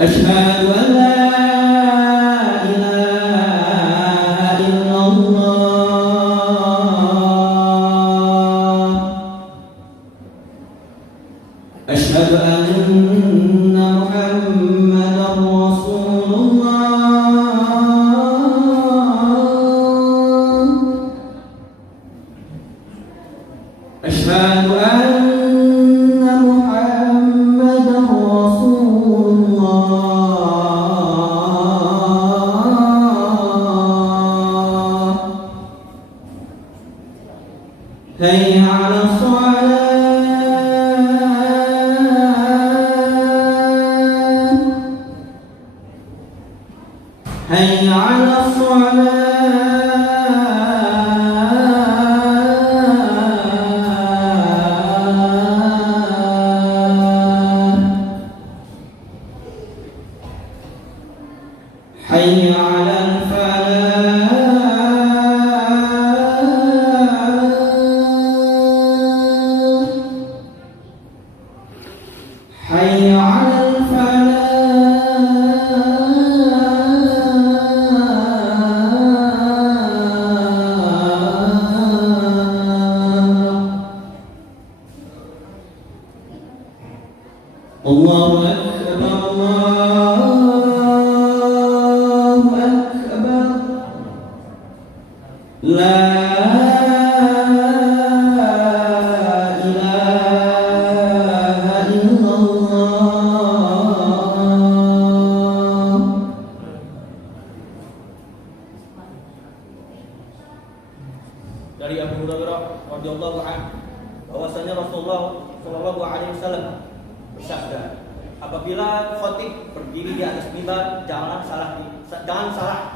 أشهد أن لا إله إلا الله أشهد أن محمدا رسول الله أشهد أن محمدا رسول الله هيا على الصلاة هيا على الصلاة حي على الفلاح حي على الفلاح الله أكبر الله أكبر لا إله إلا الله Dari Abu Hurairah radhiyallahu anhu bahwasanya Rasulullah sallallahu alaihi wasallam bersabda, apabila khatib berdiri di atas mimbar, jangan salah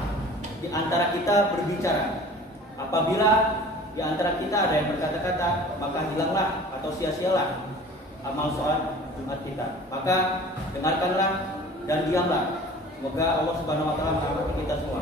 di antara kita berbicara. Apabila di antara kita ada yang berkata-kata, maka hilanglah atau sia-sialah amal sholat Jumat kita. Maka dengarkanlah dan diamlah. Semoga Allah Subhanahu wa taala merahmati kita semua.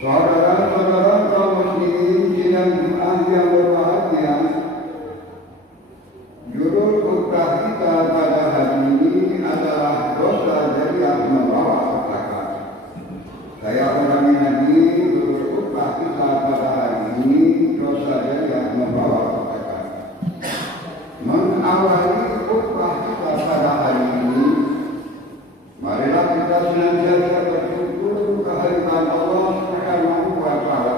Saudara-saudara kaum muslimin sidang Jumat yang berbahagia, judul khutbah kita pada hari ini adalah dosa jariah membawa petaka. Saya ulangi lagi, judul khutbah kita pada hari ini dosa jariah membawa petaka. Mengawali khutbah kita pada hari ini, marilah kita senantiasa bersyukur kehadiran Allah Subhanahu wa taala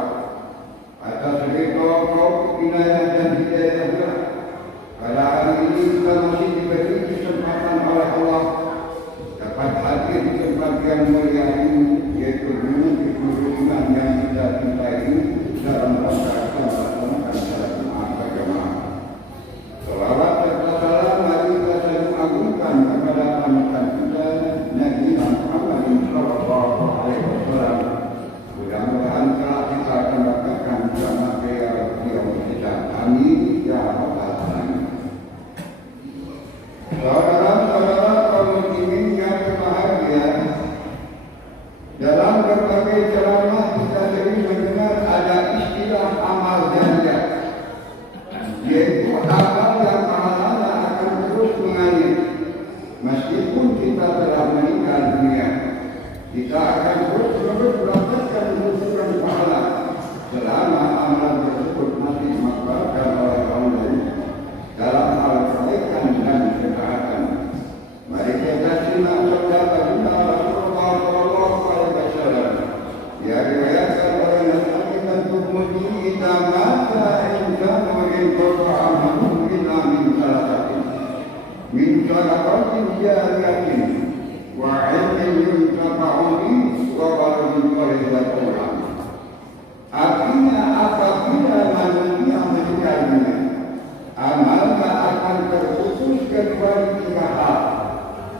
atas ridha taufik صدقة جارية وعلم ينتفع به وولد صالح. Artinya apabila manusia meninggalnya, amalnya akan terputus kecuali 3 hal.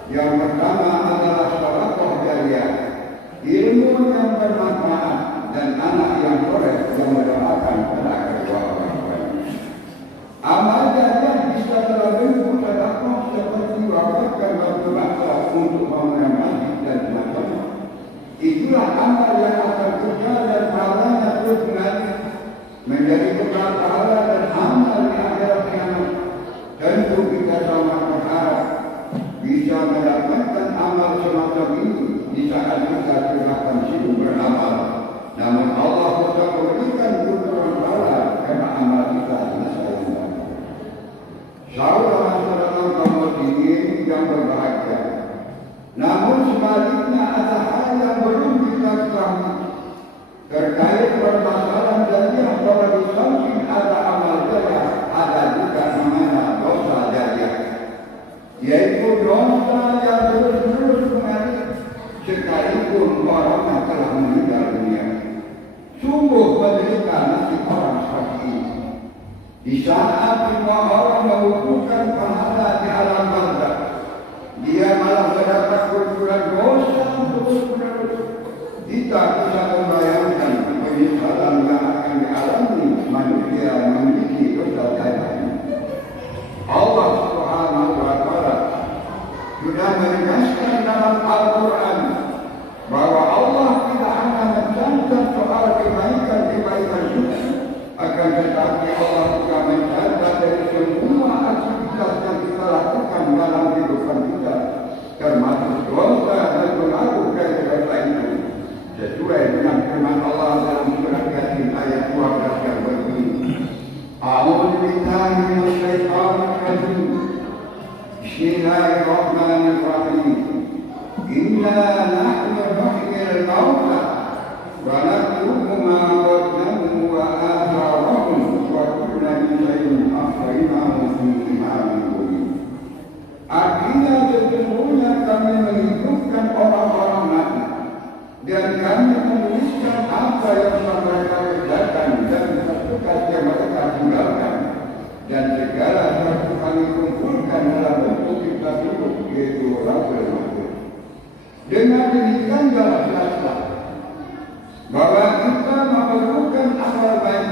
Yang pertama adalah sedekah jariyah, ilmu yang bermanfaat, dan anak yang soleh yang mendoakan pada kedua orang tuanya. Amal jariyah bisa terbentuk sedekah seperti wakafkan waktu bangsa untuk bangunan masjid dan semacamnya. Itulah amal yang akan kerja dan pahalanya terus mengalir menjadi bekal pahala dan amal di akhirat kiamat. Tentu kita sama berharap bisa mendapatkan amal semacam ini di saat kita serahkan sibuk beramal. Namun Allah tetap memberikan keutamaan pahala karena amal kita selesai. Saudara-saudara kaum muslimin yang berbahagia. Namun sebaliknya ada hal yang belum kita ketahui terkait permasalahan jariyah, bahwa di samping ada amal jariyah, ada juga namanya dosa jariyah, yaitu dosa yang terus-menerus mengalir sekalipun orang yang telah meninggal dunia. Sungguh menderita nasib orang seperti ini. Di saat semua orang mengumpulkan pahala di alam barzakh, dia malah mendapat kumpulan dosa terus-menerus. Kita bisa membayangkan penyesalan yang akan dialami manusia yang memiliki dosa ini. Allah Subhanahu wa Ta'ala sudah menegaskan dalam Al-Quran bahwa Allah tidak hanya mencatat soal kebaikan-kebaikan kita, akan tetapi Allah juga mencatat dari semua aktivitas yang kita lakukan dalam kehidupan kita, termasuk dosa dan pengaruh dari dosa itu, sesuai dengan firman Allah dalam surat Yasin ayat 12 yang berbunyi, A'udzu billahi minasyaitonir rajim. Bismillahirrahmanirrahim. Inna nahnu nuhyil mauta wa naktubu ma qaddamu wa atharahum wa kulla shay'in ahsaynahu fi imamin mubin. Artinya sesungguhnya kami menghidupkan orang-orang mati dan kami menuliskan apa yang telah mereka kerjakan dan tugas yang mereka tinggalkan, dan segala sesuatu kami kumpulkan dalam bentuk kitab hidup, yaitu Lauhul Mahfuz. Dengan demikian jelas-jelaslah bahwa kita memerlukan amal baik,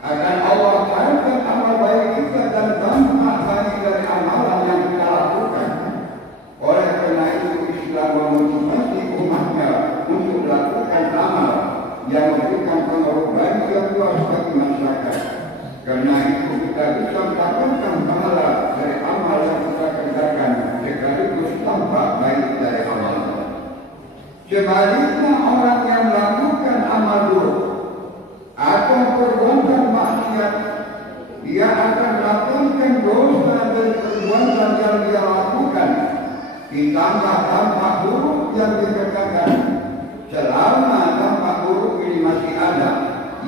akan Allah catat amal baik kita dan dampak baik dari amalan yang kita lakukan. Oleh karena itu Islam memotivasi umatnya untuk melakukan amal yang memberikan pengaruh baik yang luas bagi masyarakat. Karena itu kita bisa mendapatkan pahala dari amal yang kita kerjakan sekaligus tampak baik dari amal. Sebaliknya orang yang melakukan amal buruk atau perbuatan maksiat, dia akan melakukan dosa dan perbuatan yang dia lakukan, ditambah dampak buruk yang dikerjakan. Selama dampak buruk ini masih ada,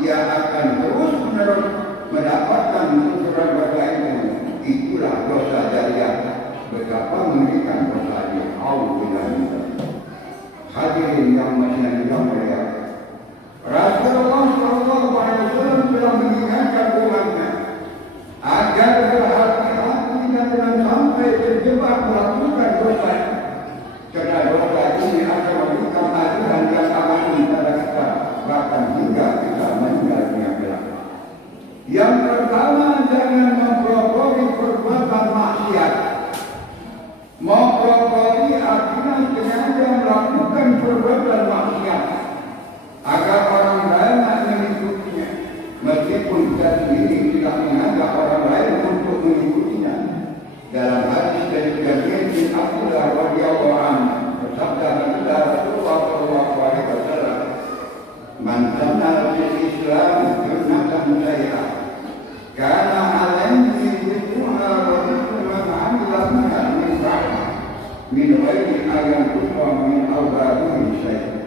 dia akan terus-menerus mendapatkan unsur dosa itu. Itulah dosa jariyah. Betapa mengerikan dosa ini. Alhamdulillah. Hadirin yang masih dimuliakan, Rasulullah SAW telah mengingatkan umatnya agar berhati-hati dan jangan sampai terjebak melakukan dosa, karena dosa ini akan memberikan ajaran yang aman pada kita, bahkan hingga kita meninggal dunia kelak. Yang pertama, jangan mempelopori perbuatan maksiat. Mempelopori artinya sengaja melakukan perbuatan maksiat agar orang lain mengikutinya, meskipun kita sendiri tidak mengajak orang lain untuk mengikutinya. Dalam hadis dari Jabir bin Abdullah radhiyallahu anhu, bersabda Rasulullah sallallahu alaihi wasallam, "Man sanna fil Islam sunnatan sayyi'ah, kana 'alaihi wizruha wa wizru man 'amila biha min ba'd, min ghairi an yanqusa min awzarihi syai'."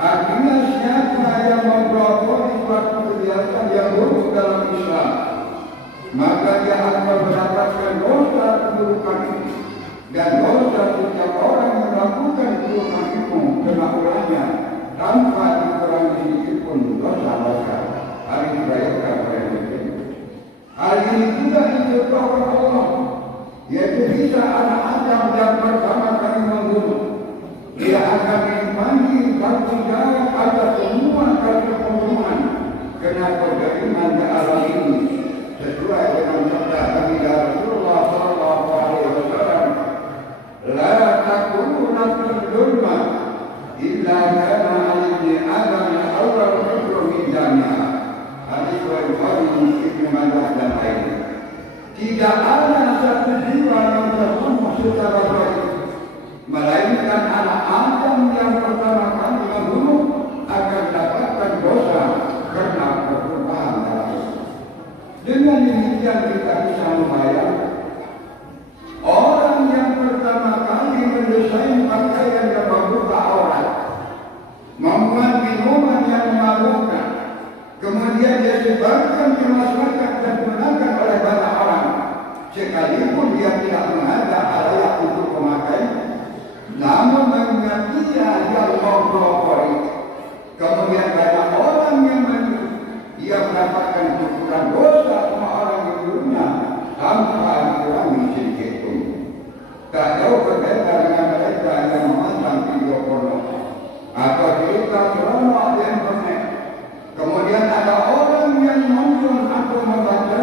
Artinya siapa yang mempelopori suatu kegiatan yang buruk dalam Islam, maka dia akan mendapatkan dosa keburukan itu, dan dosa setiap orang yang melakukan dosa itu kena ulahnya tanpa dikurangi sedikit pun dosa-dosa. Hari ini dirayakan oleh Muslim. Hari ini juga diberitahukan Allah, yaitu bisa anak Adam yang pertama kali membunuh. Dia akan dipanggil tanggung jawab atas semua kali pembunuhan kena kejadian di alam ini sesuai dengan sabda Nabi Rasulullah sallallahu alaihi wasallam, la taqulu nafsun dzulma illa kana 'ala adam awwal hukm min jami'a. Hadis Bukhari, Ibnu Majah dan lainnya. Tidak ada satu jiwa yang terbunuh secara baik melainkan anak Adam yang pertama kali membunuh akan dapatkan dosa karena perubahan darah. Dengan demikian kita bisa membayangkan orang yang pertama kali mendesain pakaian yang membuka aurat, membuat minuman yang memabukkan, kemudian dia sebarkan di masyarakat dan digunakan oleh banyak orang, sekalipun dia tidak mengajak halayak untuk memakai, namun mengingat dia yang mempelopori, kemudian banyak orang yang dia mendapatkan kutukan dosa sama orang yang dulunya tanpa dikurangi sedikit pun. Tak jauh berbeda dengan mereka yang memasang video porno atau cerita seronok di internet. Kemudian ada orang yang nonton atau membaca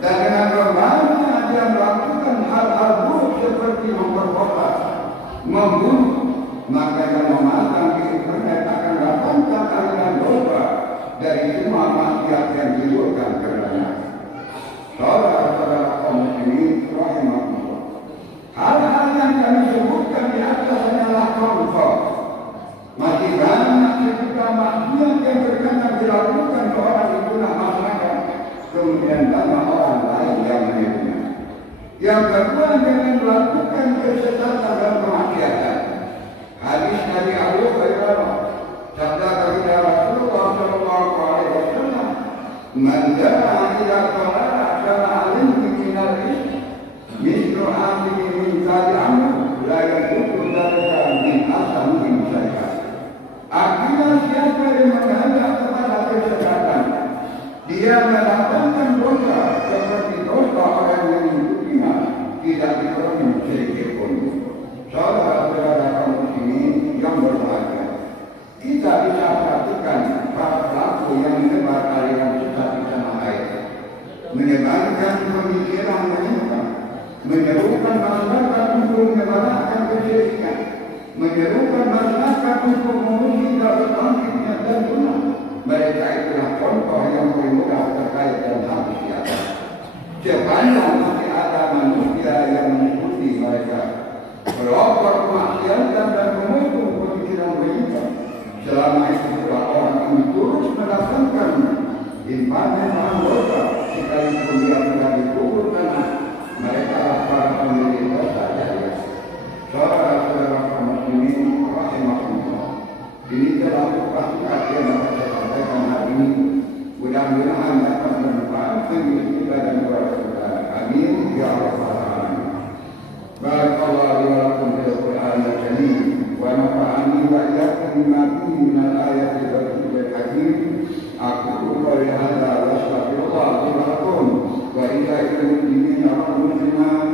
dan dengan berbahagia dia melakukan hal-hal buruk seperti memperkosa, membunuh, maka yang memasang di internet akan datangkan aliran dosa dari semua maksiat yang dilakukan kepadanya. Saudara-saudara kaum muslimin rahimahullah, hal-hal yang kami sebutkan di atas adalah contoh. Masih banyak sejuta maksiat yang terkadang dilakukan oleh orang di tengah masyarakat, kemudian banyak orang lain yang menirunya. Yang kedua, jangan melakukan kesesatan dan kemaksiatan. Hadis dari Abu Hurairah, sabda baginda Rasulullah sallallahu alaihi wasallam, "Man da'a ila shalatin kana 'alaihi min al-ithmi mithlu 'amili min zali'amu la yajuzu dzalika min asamihi syai'an." Artinya siapa yang mengajak kepada kesesatan, dia mendapatkan dosa seperti dosa orang yang mengikutinya, tidak dikurangi sedikit pun. Saudara-saudara kaum muslimin yang berbahagia, kita bisa perhatikan para pelaku yang menyebar aliran sesat di tanah air, menyebarkan pemikiran mereka, menyerukan masyarakat untuk menyebarkan kesyirikan, menyerukan masyarakat untuk memenuhi dalam bangkitnya dan benar. Mereka itulah contoh yang paling mudah terkait dengan hal siapa. Sepanjang masih ada manusia yang mengikuti mereka, melopor kemaksiatan dan memukul pemikiran mereka, selama itu pula orang ini terus mendapatkan impanan dosa, sekalipun dia tidak dikubur karena mereka adalah para pemilik dosa jariah. Saudara-saudara kaum muslimin rahimahullah, ini telah upah yang dapat saya sampaikan hari ini. Mudah-mudahan dapat bermanfaat bagi kita dan keluarga kita. Amin ya rabbal alamin. Barakallahu li wa lakum fil Qur'anil karim wa nafa'ani wa iyyakum bima fihi min al-ayati wal dhikril hakim. Aqulu qawli hadza wa astaghfirullah li wa lakum wa ilal muslimin wal muslimat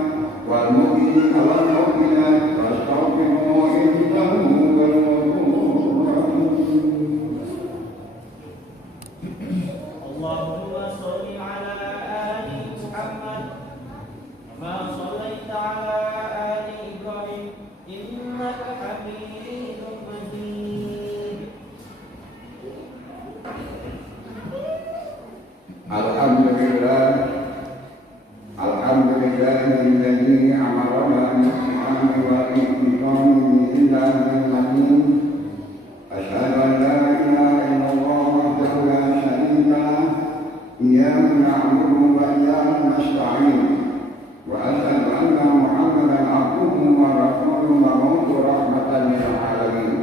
wal mu'minina wal mu'minat wastaghfiruhu innahu huwal ghafurur rahim. Allahumma shalli ala ali Muhammad kama shallaita ala ali Ibrahim innaka Hamidum Majid. Alhamdulillah, alhamdulillahilladzi amarna bi'amri wa iqami illahil hakim. Asyhadu an la ilaha illallah wahdahu la syarika lah, iyyaka na'budu wa iyyaka nasta'in. Wa asyhadu anna Muhammadan abduhu wa rasuluhu mab'utsu rahmatan lil alamin.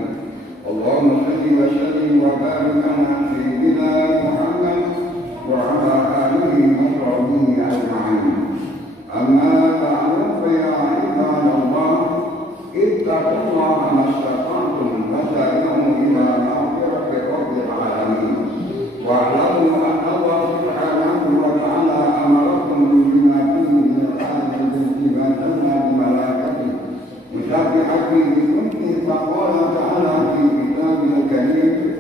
Allahumma shalli wa sallim wa barik ala sayyidina Muhammad wa ala alihi wa sahbihi ajma'in. Amma ba'du fa ya ibadallah ما استطعتم فسارعوا إلى مغفرة رب العالمين واعلموا أن الله سبحانه وتعالى أمركم بما فيه من الآية التي بينا بملائكته مسبحة بحمده فقال تعالى في كتابه الكريم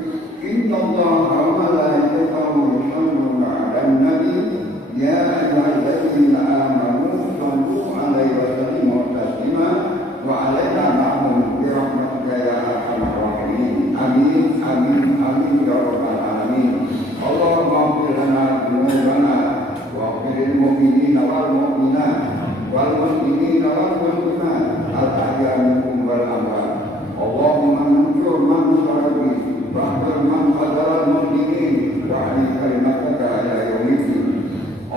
إن الله وملائكته يصلون على النبي يا أيها الذين آمنوا صلوا عليه وسلموا تسليما وعلينا معهم برحمتك يا أرحم الراحمين آمين آمين آمين يا رب العالمين اللهم اغفر لنا ذنوبنا واغفر للمؤمنين والمؤمنات والمسلمين والمسلمات الأحياء منهم والأموات اللهم انصر من صلى واحفظ من قدر المسلمين واعلي كلمتك إلى يوم الدين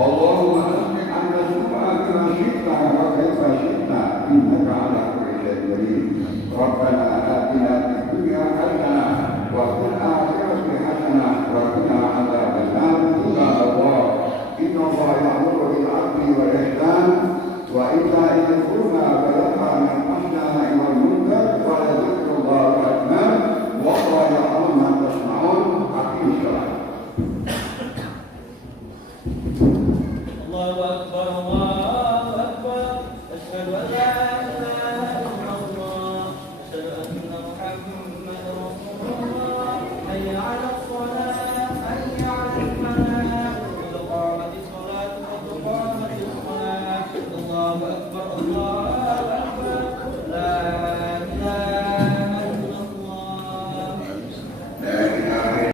اللهم أصلح عنا السوء بما شئت وكيف شئت إنك على كل شيء قدير ربنا